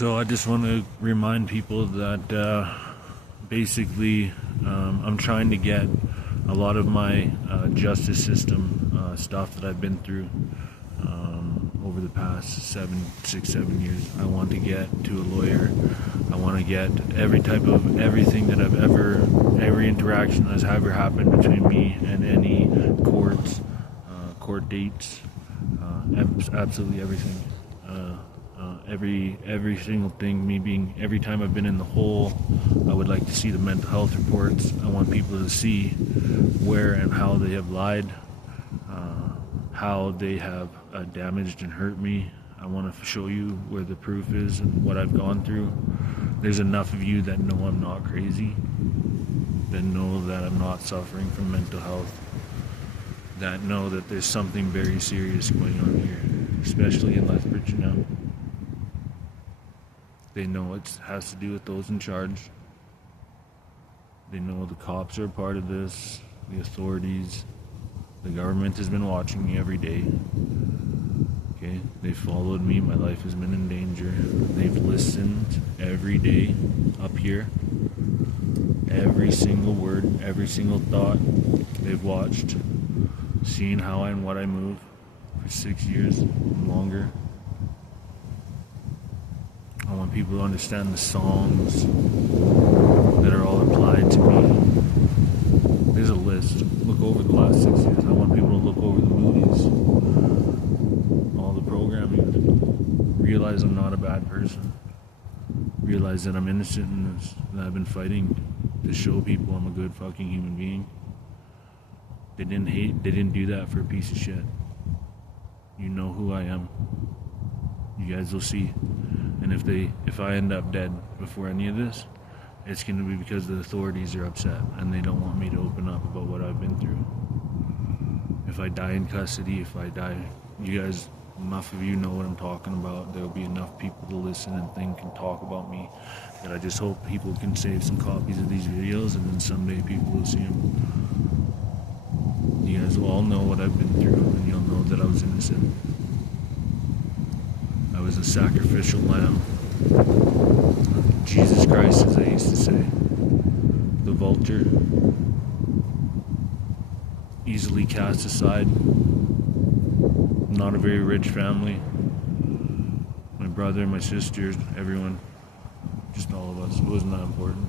So I just want to remind people that basically I'm trying to get a lot of my justice system stuff that I've been through over the past 6-7 years. I want to get to a lawyer. I want to get everything that every interaction that's ever happened between me and any court dates, absolutely everything. Every single thing, every time I've been in the hole, I would like to see the mental health reports. I want people to see where and how they have lied, how they have damaged and hurt me. I want to show you where the proof is and what I've gone through. There's enough of you that know I'm not crazy, that know that I'm not suffering from mental health, that know that there's something very serious going on here, especially in Lethbridge now. They know it has to do with those in charge. They know the cops are a part of this, the authorities. The government has been watching me every day. Okay, they followed me. My life has been in danger. They've listened every day up here. Every single word, every single thought. They've watched, seen how and what I move for 6 years and longer. I want people to understand the songs that are all applied to me. There's a list. Look over the last 6 years. I want people to look over the movies, all the programming. Realize I'm not a bad person. Realize that I'm innocent in this, that I've been fighting to show people I'm a good fucking human being. They didn't do that for a piece of shit. You know who I am. You guys will see. And if I end up dead before any of this, it's going to be because the authorities are upset and they don't want me to open up about what I've been through. If I die in custody, you guys, enough of you know what I'm talking about. There'll be enough people to listen and think and talk about me that I just hope people can save some copies of these videos, and then someday people will see them. You guys will all know what I've been through, and you'll know that I was innocent. I was a sacrificial lamb. Jesus Christ, as I used to say. The vulture. Easily cast aside. Not a very rich family. My brother, my sisters, everyone. Just all of us. It wasn't that important.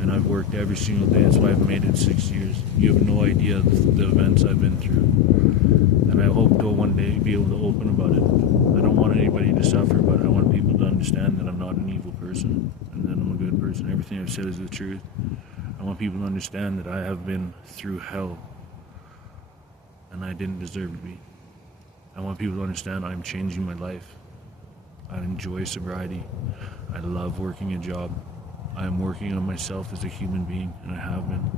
And I've worked every single day. That's why I've made it 6 years. You have no idea the events I've been through. And I hope to one day be able to open about it. I don't want anybody to suffer, but I want people to understand that I'm not an evil person and that I'm a good person. Everything I've said is the truth. I want people to understand that I have been through hell and I didn't deserve to be. I want people to understand I'm changing my life. I enjoy sobriety. I love working a job. I am working on myself as a human being, and I have been.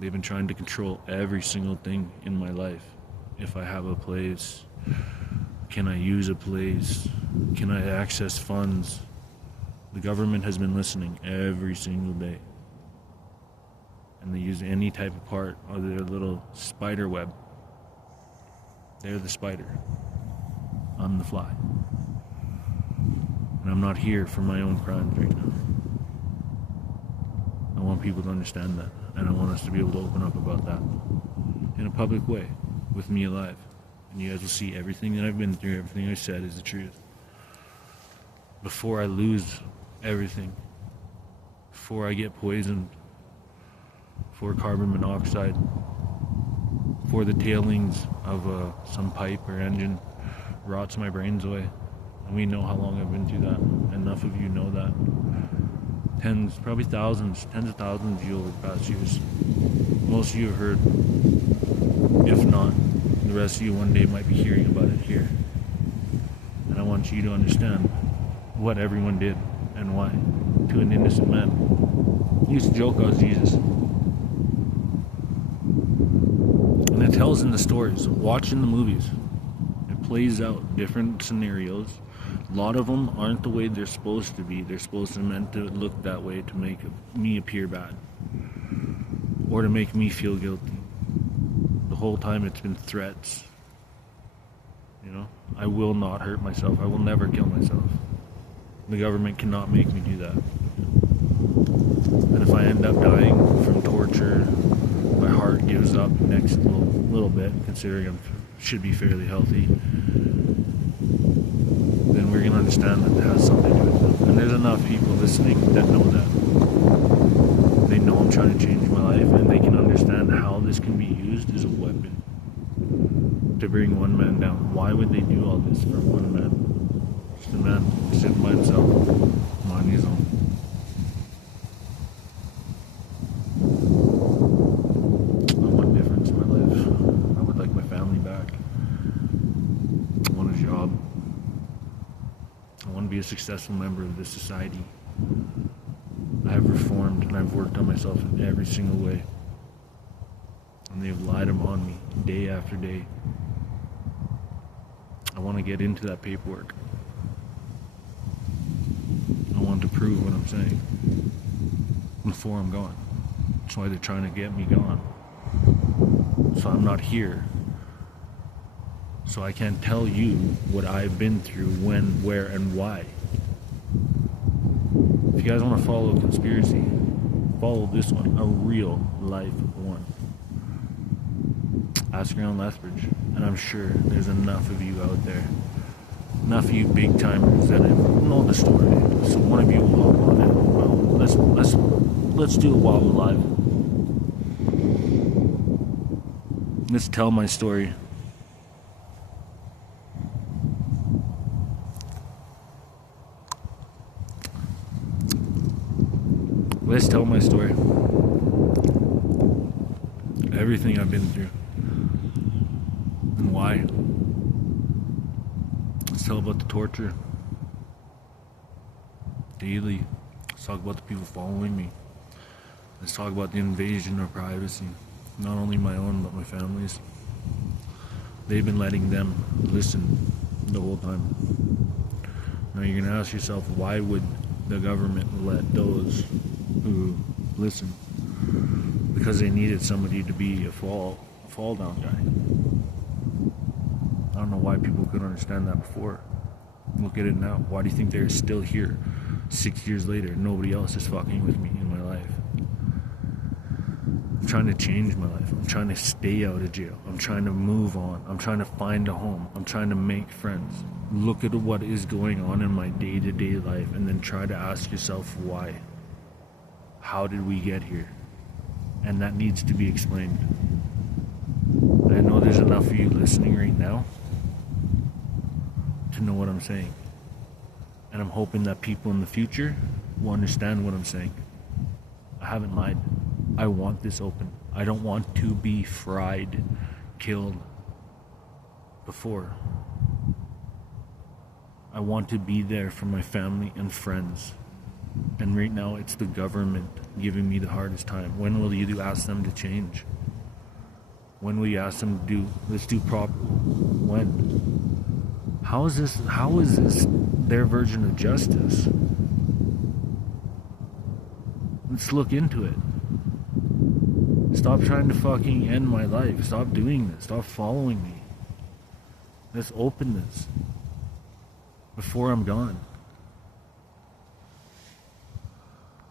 They've been trying to control every single thing in my life. If I have a place, can I use a place? Can I access funds? The government has been listening every single day. And they use any type of part of their little spider web. They're the spider. I'm the fly. And I'm not here for my own crimes right now. I want people to understand that. And I want us to be able to open up about that in a public way, with me alive. And you guys will see everything that I've been through, everything I said is the truth. Before I lose everything, before I get poisoned, before carbon monoxide, before the tailings of some pipe or engine rots my brains away. And we know how long I've been through that. Enough of you know that. Probably tens of thousands of you over the past years. Most of you have heard. If not, the rest of you one day might be hearing about it here. And I want you to understand what everyone did and why to an innocent man. He used to joke I was Jesus. And it tells in the stories, watching the movies. It plays out different scenarios. A lot of them aren't the way they're supposed to be. They're supposed to meant to look that way to make me appear bad. Or to make me feel guilty. The whole time it's been threats. I will not hurt myself. I will never kill myself. The government cannot make me do that. And if I end up dying from torture, my heart gives up next little bit, considering I should be fairly healthy, then we're going to understand that it has something to do with it. And there's enough people listening that know that. They know I'm trying to change my life, and they can understand how this can be used as a weapon to bring one man down. Why would they do all this for one man? Just a man sitting by himself, minding his own. I want difference in my life. I would like my family back. I want a job. I want to be a successful member of this society. I have reformed and I've worked on myself in every single way. And they've lied upon me day after day. I want to get into that paperwork. I want to prove what I'm saying before I'm gone. That's why they're trying to get me gone. So I'm not here. So I can't tell you what I've been through, when, where, and why. If you guys want to follow a conspiracy, follow this one, a real life one. Ask around Lethbridge, and I'm sure there's enough of you out there, enough of you big timers that know the story. So one of you will hop on it. Well, let's do it while we're alive. Let's tell my story. Let's tell my story. Everything I've been through. And why. Let's tell about the torture. Daily. Let's talk about the people following me. Let's talk about the invasion of privacy. Not only my own, but my family's. They've been letting them listen the whole time. Now you're going to ask yourself, why would the government let those who listen? Because they needed somebody to be a fall down guy. I don't know why people couldn't understand that before. Look at it now. Why do you think they're still here 6 years later? Nobody else is fucking with me in my life. I'm trying to change my life. I'm trying to stay out of jail. I'm trying to move on. I'm trying to find a home. I'm trying to make friends. Look at what is going on in my day-to-day life, and then try to ask yourself why. How did we get here? And that needs to be explained. I know there's enough of you listening right now to know what I'm saying. And I'm hoping that people in the future will understand what I'm saying. I haven't lied. I want this open. I don't want to be fried, killed before. I want to be there for my family and friends. And right now it's the government giving me the hardest time. When will you ask them to change? When will you ask them to let's do proper? When? How is this their version of justice? Let's look into it. Stop trying to fucking end my life. Stop doing this. Stop following me. Let's open this before I'm gone.